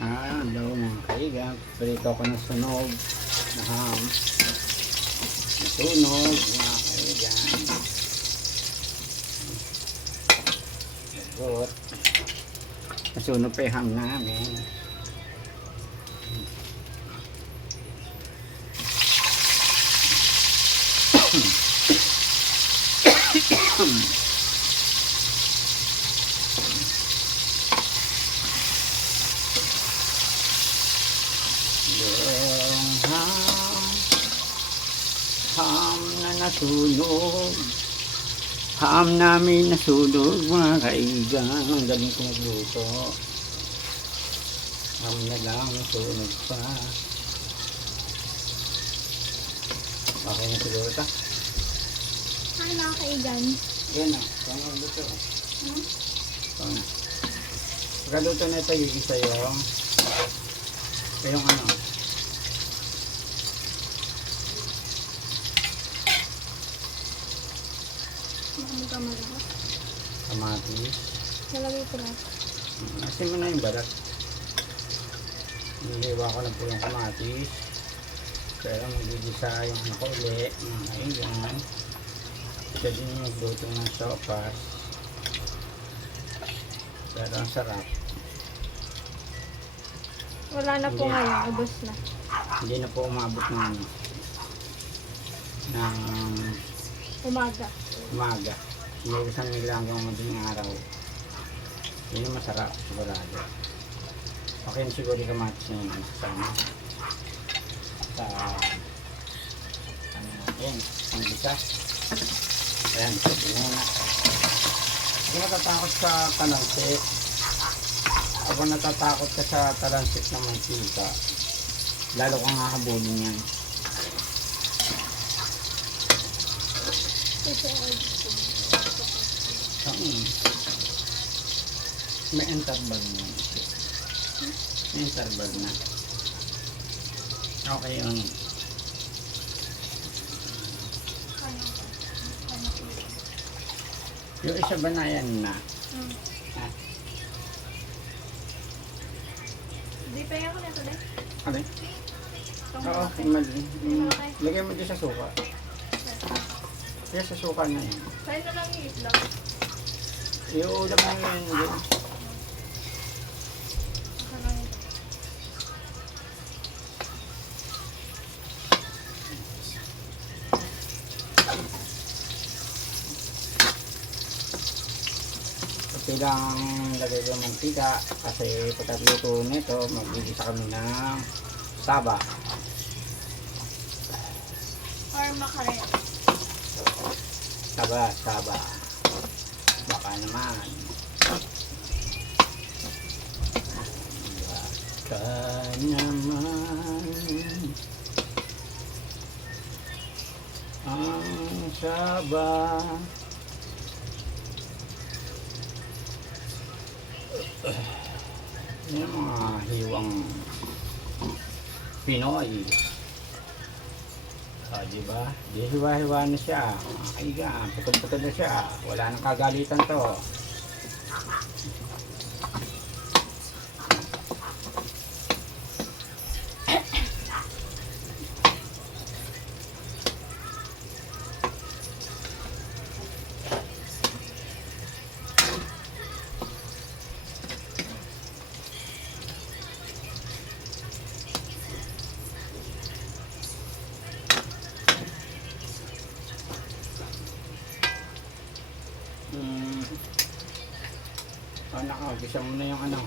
Hello mga kaigan. Prito ko ng sunog na ham. Sunog mga kaigan. Lagot. Nasunog pa yung ham namin. Ham na nasunog. Ham namin nasunog mga kaigan. Ang galing ko magluto. Ham na lang nasunog pa. Okay na siguro ito. Hi mga kaigan. Yan na. Ito na luto. Ito na. Pagkaluto na ito yung isa yung ano. Malahot. Kamatis. Nalagay ko na. Asin mo na yung balat. Hinihiwa ko na po yung kamatis. Pero magigisa yung ano ko ulit. Ayan. Ito din yung magluto ng sopas. Pero ang sarap. Wala na po ngayon. Ubos na. Hindi na po umabot ng ano. Ng Umaga. umaga. Inilisang nila hanggang madaling araw. Yun yung masarap. Sigurado. Okay na siguro yung kamatis na yun. Sa ano natin. Ang isa. Ayan. Tingnan. Ako natatakot sa talansik. Ako natatakot ka sa talansik na mantika. Lalo kang hahabulin yan. May interval na. May interval na. Okay yun. Yung isa ba na yan na? Ha? Di pa yan ko na ito din. Ano? Oo, lagay mo dyan sa suka. Kaya sa suka na yun. Sa'yo na lang yung itlog. Iuulam mo yun dyan. Kailangan lagay ko ng mantika kasi pagkatluto nito magbibisa kami ng saba Or makarel. saba baka naman ang saba. Yung mga hiwang Pinoy. Diba? Di hiwa-hiwa na siya. Kaigan, putol-putol na siya. Wala nang kagalitan to. Nakagisa mo na yung ano.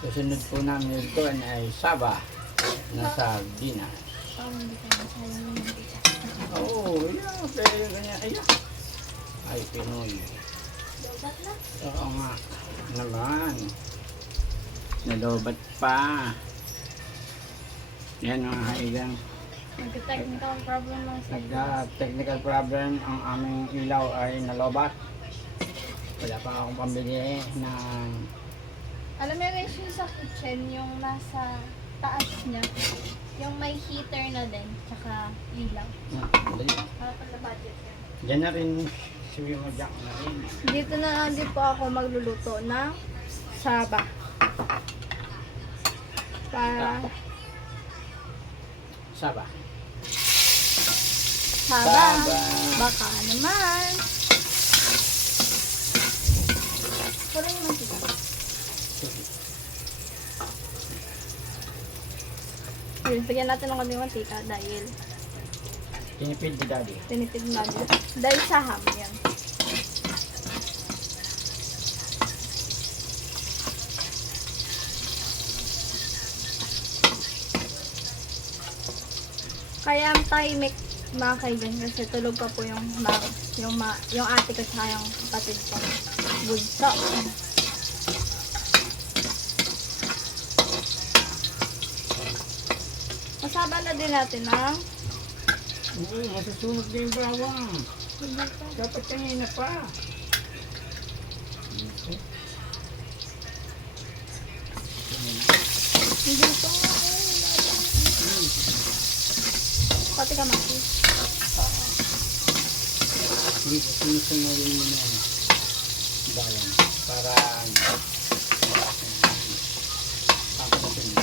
Susunod po namin ito ay saba na sardinas. Hindi ka masayang yung mantika. Oo, yeah, pero ganyan. Ay, Pinoy. Lobat na. Oo nga. Naman. Nalobat pa. Yan mga kaigang. Nagka-technical problem lang sa Nagka-technical problem. Ang aming ilaw ay nalobat. Wala pa akong pambili ng... Alam mo guys, yung sa kitchen, yung nasa taas niya, yung may heater na din, tsaka ilaw. Para pala budget yan. Diyan na rin suwi mo dyan na rin. Dito na lang din po ako magluluto ng saba. Para Saba. haba. Baka naman. Puro yung mantika. Sige. Ayun, bigyan natin ng konting mantika dahil Tinipid ni Daddy. tinipid na dahil sa ham yan. Kaya ang tahimik mga kaibigan kasi tulog pa po yung ate ko tsaka yung kapatid ko. Bunso. Masaba na din natin ng Oo, masusunog din yung bawang. Dapat kanina pa. Okay. hindi ito nga pati kamatis. Sinusunogin mo na bawang para papasin mo.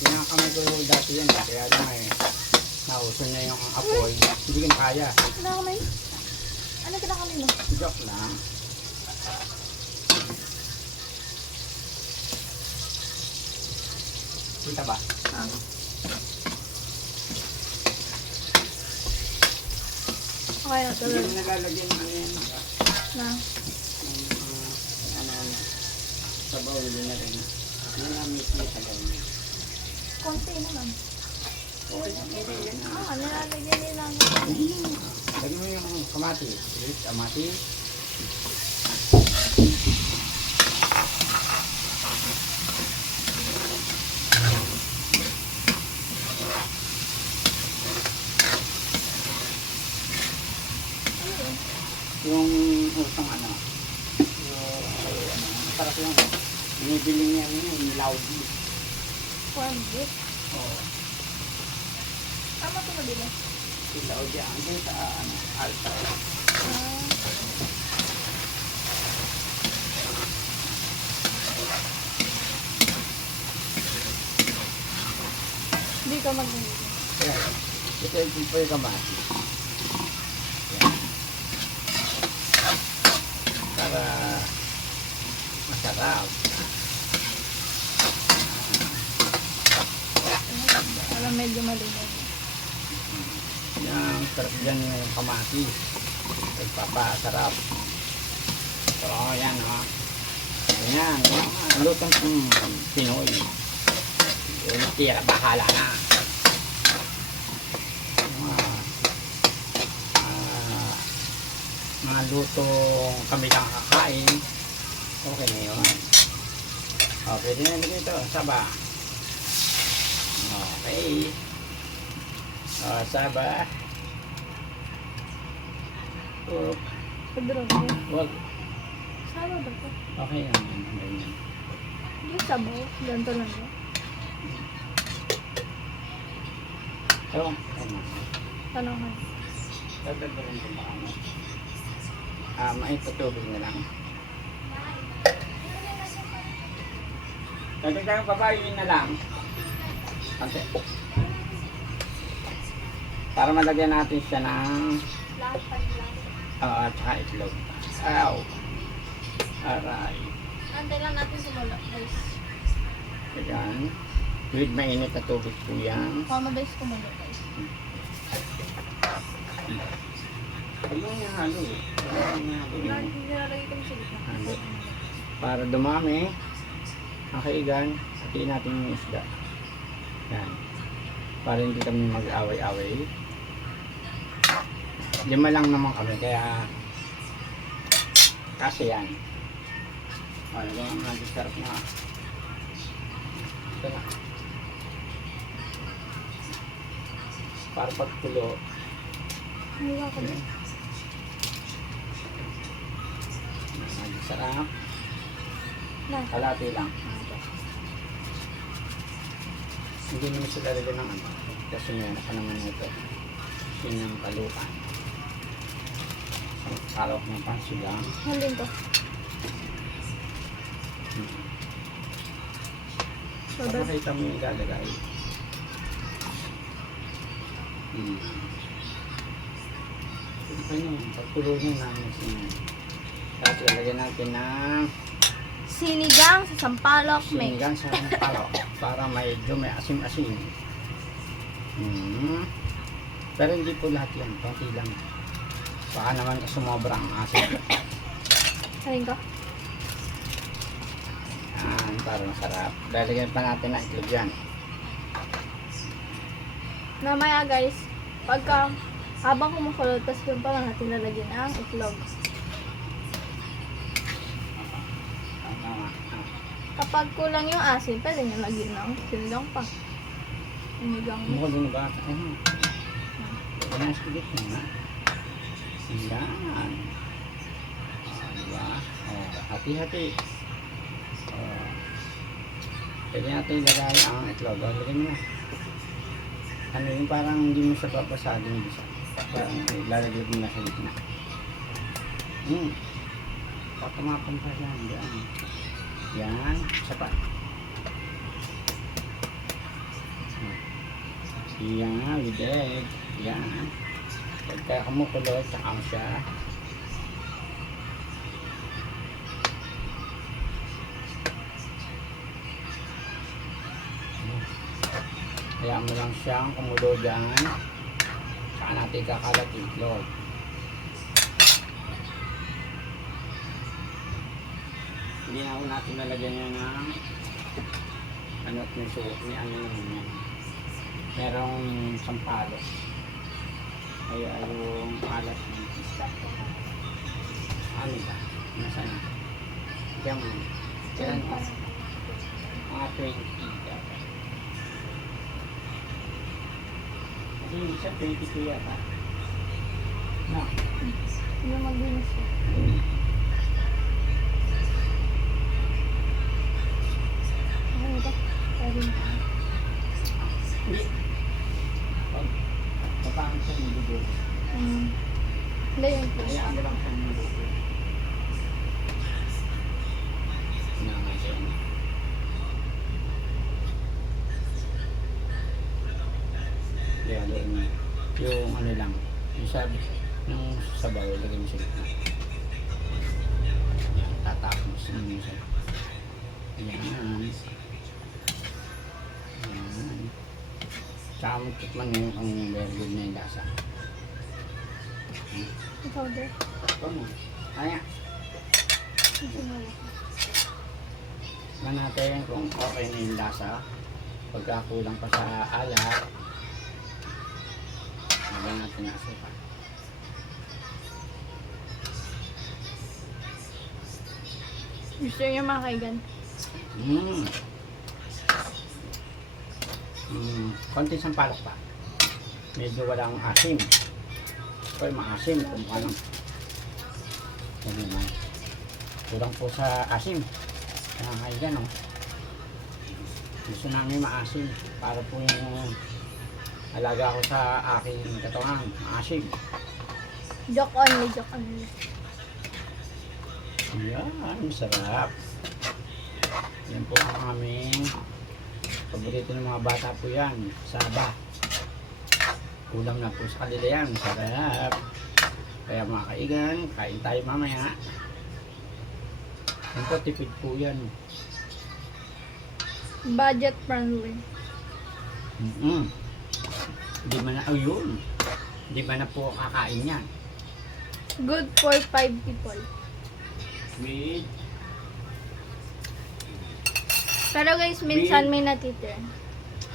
Kinakamay ko dati yan, kaya lang nauso na yung apoy. Hindi ko na kaya. Kinakamay? Ano kinakamay mo? Joke lang. Kita ba? Ah. Okay na Hindi tuloy. na nalalagyan ng ano yan. Na. Ano, sabaw din na rin. Nalamit mo sa ganyan. Konti naman. Okay, hindi yan. Nilalagyan nila. Lagyan mo yung kamatis. Kamatis. Yung utang ano. Masarap yung binibili niya yung Laudi. Corn beef. Oo. Tama ito na din eh. Yung Laudi. Ang sa ano, alta. Ah. Hindi ka mag-init. Kaya, ito yung kamatis. Yan. Para masarap. Alam medyo malinig. Yan, sarap dyan yung kamatis. Nagpapasarap. So, yan o. Yan, lutong Pinoy. Yung tira, bahala na. Mga lutong kami lang kakain. Okay na yun. O, pwede na ilagay ito. Saba. Okay. O, saba. O, Pagdurog ko. wag. Sabaw ba ito? Okay lang yan. Ganyan. Hindi sabaw. Ganito lang yun. So, ano? Tanongan. Dadagdagan ko ba ano? Maipatubig na lang. Dadagdagan pa ba yun na lang? Kante. Para malagyan natin siya ng Lahat pa lang. tsaka itlog. Ow! Aray. Antay lang natin sumulok guys. Ayan. With mainit na tubig po yan. Mabais kumulok guys. Ayun yung halo eh. Ayun yung halo. Nilalagay ko sa gitna. Halo. Para dumami ang kaigan, hatiin natin yung isda. Yan. Para hindi kami mag-away-away. 5 lang naman kami, kaya kasi yan. Ano ba ang nag-sarap na? Ito na. Para pagtulo. Hindi ako Okay. Nag-sarap. na. Kalati lang. Hindi naman sila rin ng ano. Kasi meron ka naman ito. Yun yung kalukan. Kalok ng pansigang. Halin ko. So, that, Pakita mo yung ilalagay. Pwede pa nyo, pagkulungin namin siya. Tapos lalagyan natin ng sinigang sa sampalok mix. sinigang sa palo para medyo may asim-asim. Pero hindi po lahat yan, konti lang. Baka naman sumobra ang asim. Ayun ko. Yan, para masarap. Lalagyan pa natin ng itlog yan. Mamaya guys, pagka habang kumukulot, tapos doon pa lang natin lalagyan ang itlog. Tama. Kapag kulang yung asin, pwede nyo lagyan ng sinigang pa. Sinigang mix. Mukha din ba? Ayun. Ayan, sulit na. Yan. Diba? Hati-hati. Pwede natin ilagay ang itlog. Lagyan mo na. Ano yung parang hindi mo siya papasadong bisa. Parang ilalagay mo na sa gitna. Patumapan pa yan. Yan. Yan. Sapat. Yan. With egg. Yan. Pagka kumukulot, saka mo siya. Hayaan mo lang siyang kumulo dyan. Saka natin kakalat yung itlog. Hindi na ako natin nalagyan niya ng ano at may suot ni ano yun. Merong sampalo. Kaya yung alat ng isda. Ano ba? Nasaan na? Diyan mo. Kailan mo? Mga 20 dapat. Hindi siya 22 yata. No. Yung maglinis ko. Ayun ko. Ayun ko. Hindi. Papahan siya ng dugo. Hindi yun po. Hayaan mo lang siya ng dugo. Sinama siya. Kaya doon yung ano lang. Yung sabi ng sabaw, lagay mo sa gitna. Yan, tatapos mo sa Ayan. Ayan. Tsaka mo tikman mo ang very good na yung lasa. Yung powder. Ito mo. Ayan. Yung sinula. Tignan natin kung okay na yung lasa. Pagka kulang pa sa alat, lagyan natin ng asukal. Gusto nyo mga kaigan? Konti sampalok pa. Medyo walang asim. Ito yung maasim kung ano. Yan naman. Kulang po sa asim. Mga kaigan, oh. Gusto namin maasim para po yung alaga ko sa aking katawan. Maasim. Joke only, joke only. Yan, sarap. Yan po ang aming paborito ng mga bata po yan. Saba. Ulam na po sa kanila yan. Sarap. Kaya mga kaigan, kain tayo mamaya. Yan po, tipid po yan. Budget friendly. Di man na, yun. Di man na po kakain yan. Good for 5 people. With Pero guys, minsan may natitira.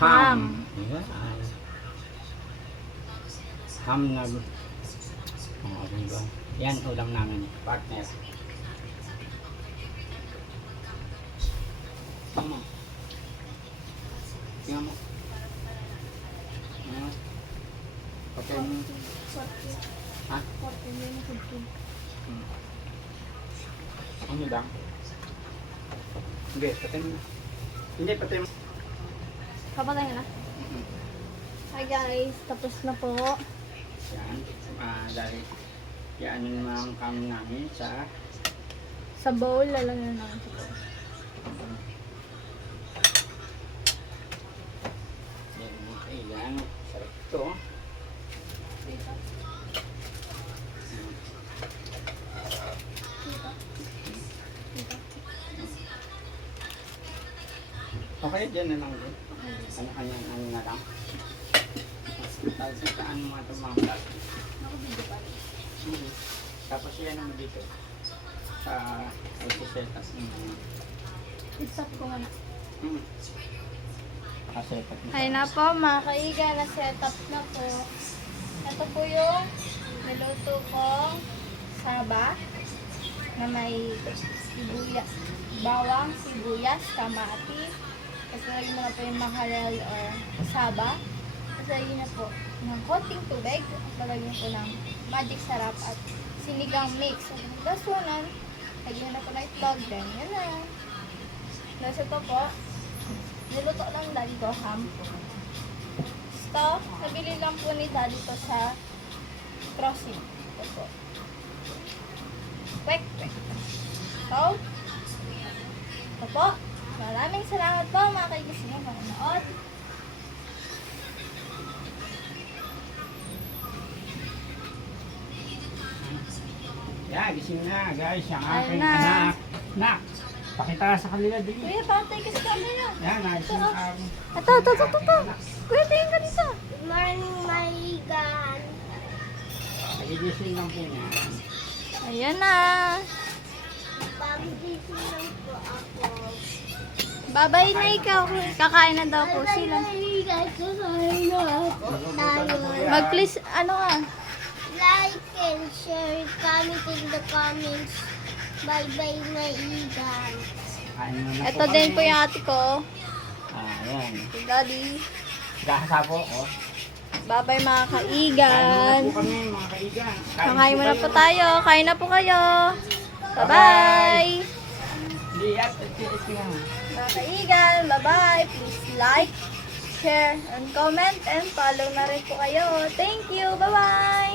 ham. Yan. Ham na. Oh, diba? Yan ulam namin, partner. Tama. Tingnan mo. Okay. Ha? Ano lang? Hindi, patay mo. Hindi, patay mo. Kapatay na. Hi guys, tapos na po. Yan. Dahil yan naman kami namin sa Sa bowl, lalagyan na namin sa bowl. Ayan, sarap ito. Dito. Dito. Dito. Okay, dyan na lang din. Okay, dito. Ano na lang. Tapos saan mo ito mga plastic. Nakabidyo pa rin. Tapos yan naman dito. Sa setas mo. I-stop ko muna. Kasetas mo. Ay na po, mga kaiga, na-setup na po. Ito po yung niluto kong saba na may sibuyas, bawang, sibuyas, kamatis. Tapos lagyan mo na po yung maharel or saba. Tapos lagyan na po ng konting tubig. Tapos lagyan po ng magic sarap at sinigang mix. So, lasunan, lagyan na po ng itlog. Then, yan na. Tapos ito po, niluto lang daddy ko ham. Ito, nabili lang po ni daddy to sa crossing. Ito po. Kwek, kwek. So, ito po. Maraming salamat po mga kaibigan sa panonood. Yeah, gising na guys. Ang Ayun aking na. anak. Nak, pakita sa kanila din. Kuya, patay ka sa camera. Yan, nagising Ito, ang Ito. Kuya, tingin ka dito. Morning, Maigan. nagigising lang po niya. Ayan na. Pagising lang po ako. Babay na ikaw. Kakain na daw po sila. Maigan, kakain na tayo. Mag-please, ano ka? Like and share, comment in the comments. Bye-bye, Maigan. Kain mo na Ito din po yung ate ko. Ayan. Si daddy. Gasapo, oh. Babay mga Kain kaigan. muna po kami, mga kaigan. Kakain muna po tayo. Kain na po kayo. Bye-bye. Hindi, ito nga. Mga kaigan, bye-bye. Please like, share, and comment, and follow na rin po kayo. Thank you. Bye-bye.